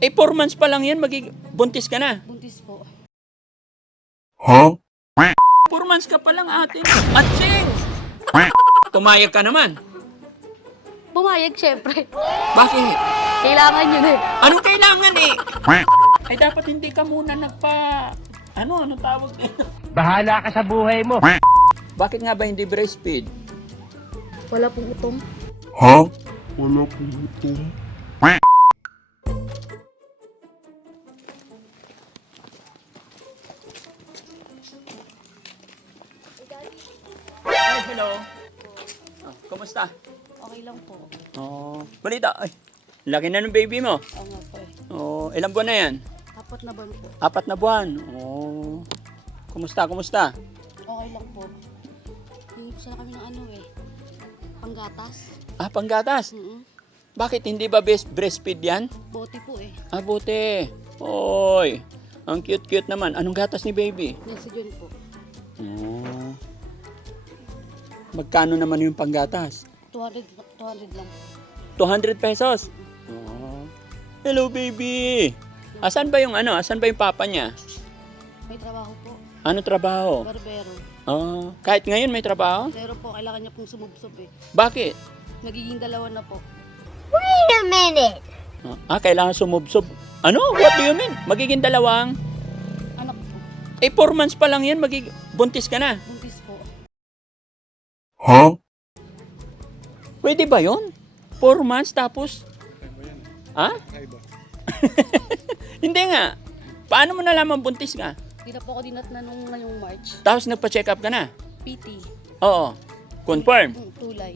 Eh, 4 months pa lang yan, magig buntis ka na. Buntis po. 4 months ka pa lang ate. Atsing! Pumayag ka naman. Pumayag, syempre. Bakit? Kailangan yun eh. Anong kailangan eh? Ay, dapat hindi ka muna nagpa... Ano, ano tawag dito? Bahala ka sa buhay mo. Bakit nga ba hindi breastfeed? Wala pong utong. Ay, Kumusta? Okay lang po. Oh, balita. Ay, laki na ng baby mo. Oo nga po eh. Oh, ilang buwan na yan? Apat na buwan po. Apat na buwan. Oh. Kumusta, kumusta? Okay lang po. Hindi po sana kami ng ano eh. Panggatas. Ah, panggatas. Mm Bakit hindi ba best breastfeed yan? Bote po eh. Ah, buti. Oy, ang cute-cute naman. Anong gatas ni baby? Nasa dyan po. Oh. Magkano naman yung panggatas? 200, 200 lang. 200 pesos. Oh. Hello, baby. Asan ba yung ano? Asan ba yung papa niya? May trabaho po. Ano trabaho? Barbero. Oh, kahit ngayon may trabaho? Pero po, kailangan niya pong sumubsob eh. Bakit? Nagiging dalawa na po. Oh, Ah, kailangan sumubsob. Ano? What do you mean? Magiging dalawang? Anak po. Eh, 4 months pa lang yan, magig buntis ka na. Buntis po. Pwede ba yon? 4 months tapos? Ha? Hindi nga. Paano mo nalaman buntis ka? Hindi na po ako dinat na nung ngayong March. Tapos nagpa-check up ka na? PT. Oo. Confirm. Mm, tulay.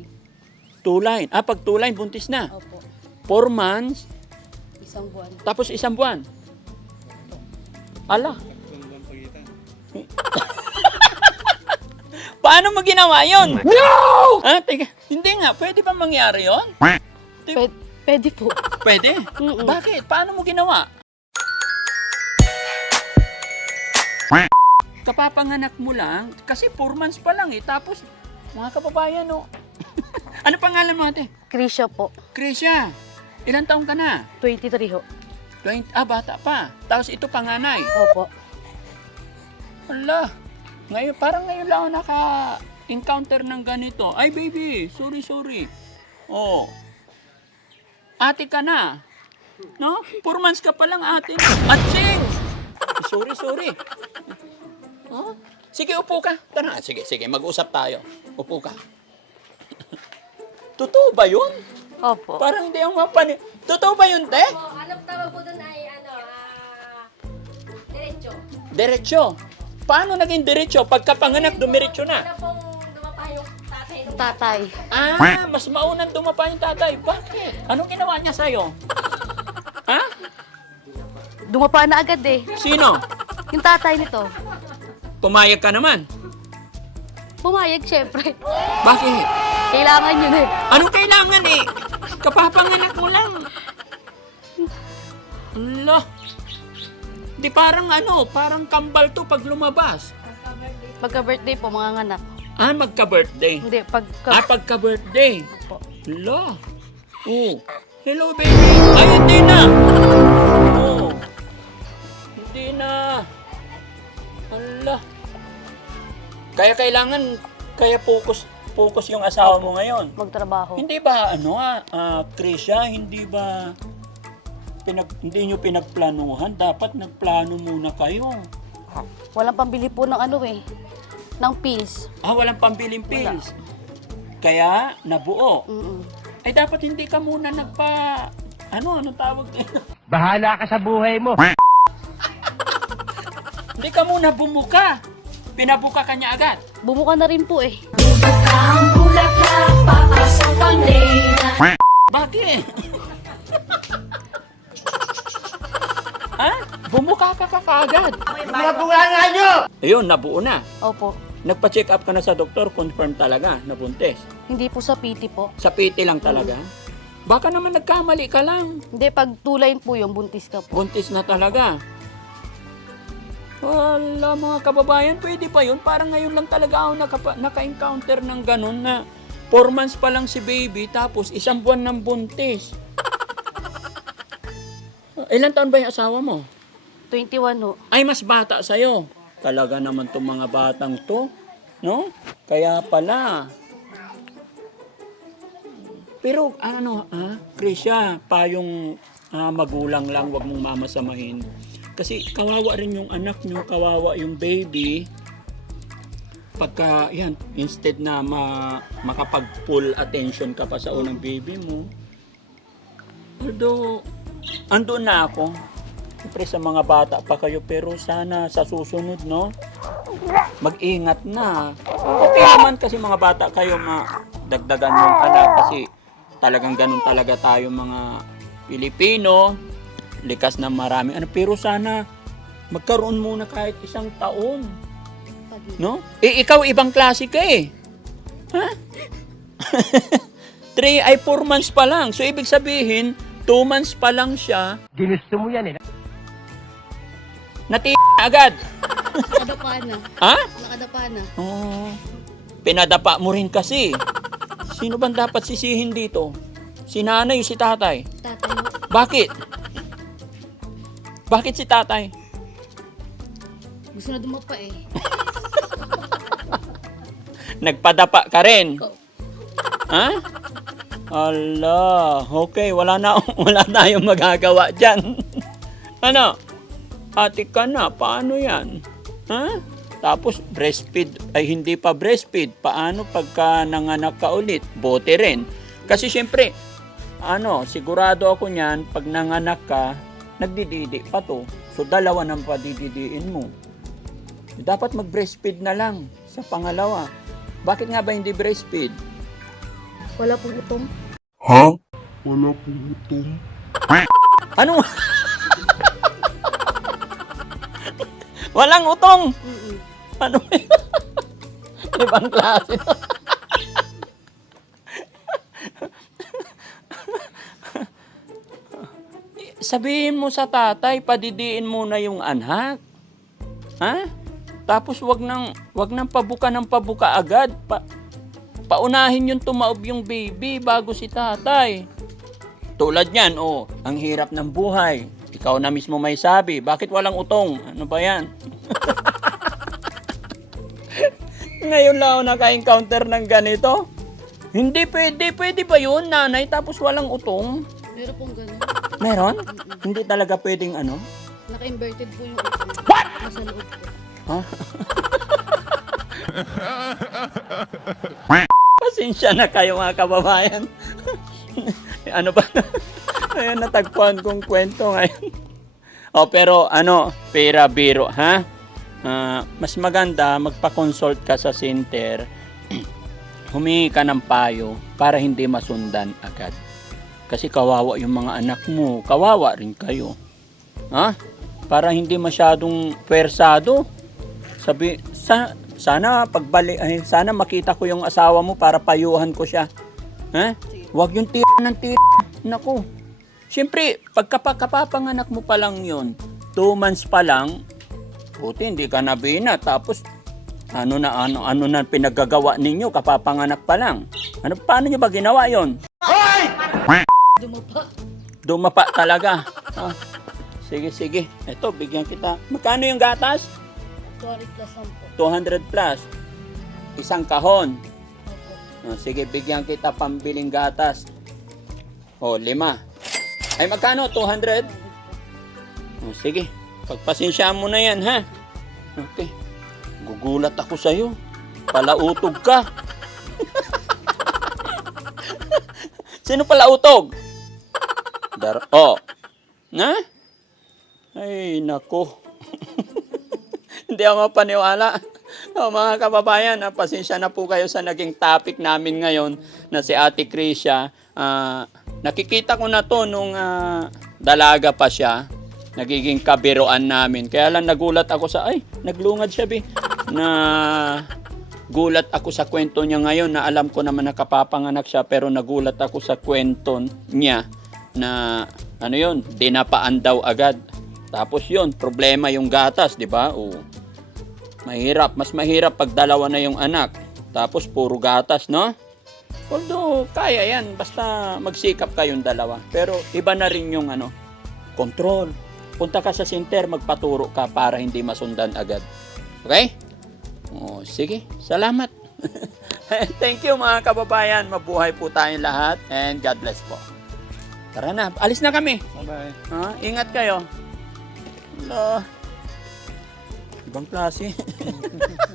Two line. Ah, pag two line, buntis na. Opo. 4 months, Isang buwan. tapos isang buwan. Ala. Paano mo ginawa yon? No! Ah, teka. Hindi nga. Pwede ba mangyari yon? Pwede, pwede po. Pwede. Mm-mm. Bakit? Paano mo ginawa? Kapapanganak mo lang, kasi 4 months pa lang eh. Tapos, mga kababayan, no? ano pangalan mo ate? Krisha po. Krisha, ilang taong ka na? 23 ho. 20, ah, bata pa. Tapos ito panganay. Opo. Hala, ngayon, parang ngayon lang ako naka-encounter ng ganito. Ay, baby, sorry, sorry. Oh, ate ka na. No? 4 months ka pa lang ate. Atsing! Sorry, sorry. Oh? Sige, upo ka. Tara, sige, sige, mag-usap tayo. Upo ka. Totoo ba yun? Opo. Parang hindi ako mapani... Totoo ba yun, te? Ano tawag po doon ay ano, ah, diretso. Diretso. Paano naging diretso? Pagkapanganak, dumiretso na. Pong dumapa yung tatay. Ah, mas maunang dumapa yung tatay. Bakit? Anong ginawa niya sa'yo? Ha? Dumapa na agad eh. Sino? Yung tatay nito. Pumayag ka naman. Pumayag, syempre. Bakit? Kailangan yun eh. Anong kailangan eh? Kapapanganak mo lang. Ala. Di parang ano, parang kambal to pag lumabas. Pagka-birthday po, mga anak. Ah, magka-birthday. Hindi, pagka... Ah, pagka-birthday. po. Ala. Oh. Hello, baby. Ay, hindi na. Oh. Hindi na. Ala. Kaya kailangan, kaya focus, focus yung asawa mo ngayon. Magtrabaho. Hindi ba, ano ah, ah, Trisha, hindi ba, pinag, hindi nyo pinagplanuhan? Dapat nagplano muna kayo. Walang pambili po ng ano eh. Ng pills. Ah, walang pambiling pills. Kaya, nabuo. Mm-mm. Ay, dapat hindi ka muna nagpa, ano, ano tawag dito? Bahala ka sa buhay mo. Hindi ka muna bumuka. Pinabuka ka niya agad. Bumuka na rin po eh. Bakit? Bumuka ka ka kaagad. Mga bunganga nyo! Ayun, nabuo na. Opo. Nagpa-check up ka na sa doktor, confirm talaga, nabuntis. Hindi po sa PT po. Sa PT lang talaga. Baka naman nagkamali ka lang. Hindi, pag tulay po yung buntis ka po. Buntis na talaga. Wala mga kababayan, pwede pa yun? Parang ngayon lang talaga ako nakapa- naka-encounter ng ganun na 4 months pa lang si baby tapos isang buwan ng buntis. Ilan taon ba yung asawa mo? 21 ho. Ay, mas bata sa'yo. Talaga naman tong mga batang to. No? Kaya pala. Pero ano, ah, Krisha, payong ah, magulang lang, wag mong mamasamahin. Kasi kawawa rin yung anak nyo, kawawa yung baby. Pagka, yan, instead na ma, makapag-full attention ka pa sa unang baby mo. Although, andun na ako. Siyempre sa mga bata pa kayo, pero sana sa susunod, no? Mag-ingat na. Okay naman kasi mga bata kayo, dagdagan yung anak kasi talagang ganun talaga tayo mga Pilipino. Likas na marami. Ano, pero sana magkaroon muna kahit isang taon. No? Eh, ikaw ibang klase ka eh. Ha? 3 ay 4 months pa lang. So, ibig sabihin, 2 months pa lang siya, Ginusto mo yan eh. Nati agad. nakadapa na. Ha? Nakadapa na. Oo. Pinadapa mo rin kasi. Sino bang dapat sisihin dito? Si nanay o si tatay? Tatay. Bakit? Bakit si tatay? Gusto na dumapa eh. Nagpadapa ka rin. Ha? Allah, okay, wala na wala na tayong magagawa diyan. ano? Ate ka na, paano 'yan? Ha? Tapos breastfeed ay hindi pa breastfeed. Paano pagka nanganak ka ulit? Bote rin. Kasi syempre, ano, sigurado ako niyan pag nanganak ka, nagdididi pa to. So dalawa nang padididiin mo. Dapat mag-breastfeed na lang sa pangalawa. Bakit nga ba hindi breastfeed? Wala pong utong. Ano? Walang utong. Mm-mm. Ano? Ibang klase. Sabihin mo sa tatay, padidiin muna yung anak. Ha? Tapos wag nang wag nang pabuka ng pabuka agad. Pa, paunahin yung tumaob yung baby bago si tatay. Tulad niyan, oh, ang hirap ng buhay. Ikaw na mismo may sabi, bakit walang utong? Ano ba yan? Ngayon lang ako naka-encounter ng ganito. Hindi pwede, pwede ba yun, nanay, tapos walang utong? Meron pong ganun. Meron? Hindi talaga pwedeng ano? Naka-inverted po yung utong. What? Nasa loob ko. Pasensya na kayo mga kababayan. ano ba? Ayun, natagpuan kong kwento ngayon. oh, pero ano, pera biro, ha? Ah, mas maganda magpa-consult ka sa center. Humingi ka ng payo para hindi masundan agad. Kasi kawawa yung mga anak mo. Kawawa rin kayo. Ha? Para hindi masyadong pwersado. Sabi, sa, sana pagbalik, ay, sana makita ko yung asawa mo para payuhan ko siya. Ha? Huwag yung tira ng tira. Naku. Siyempre, pagkapakapapanganak mo pa lang yun, two months pa lang, buti hindi ka nabina. Tapos, ano na, ano, ano na pinagagawa ninyo, kapapanganak pa lang. Ano, paano nyo ba ginawa yon? Dumapa. Dumapa talaga. Ah, sige, sige. Ito, bigyan kita. Magkano yung gatas? 200 plus lang po. 200 plus. Isang kahon. Opo. Oh, sige, bigyan kita pambiling gatas. O, lima. Ay, magkano? 200? Oh, sige. Pagpasensyaan mo na yan, ha? Okay. Gugulat ako sa'yo. Palautog ka. Sino palautog? Dar oh. Na? Ay, nako. Hindi ako mapaniwala. Oh, mga kababayan, ah, pasensya na po kayo sa naging topic namin ngayon na si Ate Krisha. Ah, nakikita ko na to nung ah, dalaga pa siya. Nagiging kabiroan namin. Kaya lang nagulat ako sa, ay, naglungad siya, bi. Na gulat ako sa kwento niya ngayon na alam ko naman nakapapanganak siya pero nagulat ako sa kwento niya na ano yun, dinapaan daw agad. Tapos yun, problema yung gatas, di ba? Oo. Mahirap, mas mahirap pag dalawa na yung anak. Tapos puro gatas, no? Although, kaya yan. Basta magsikap kayong dalawa. Pero iba na rin yung ano, control. Punta ka sa center, magpaturo ka para hindi masundan agad. Okay? Oh, sige. Salamat. Thank you mga kababayan. Mabuhay po tayong lahat and God bless po. Tara na, alis na kami. Bye-bye. Ha? Ingat kayo. Hello. Ibang klase.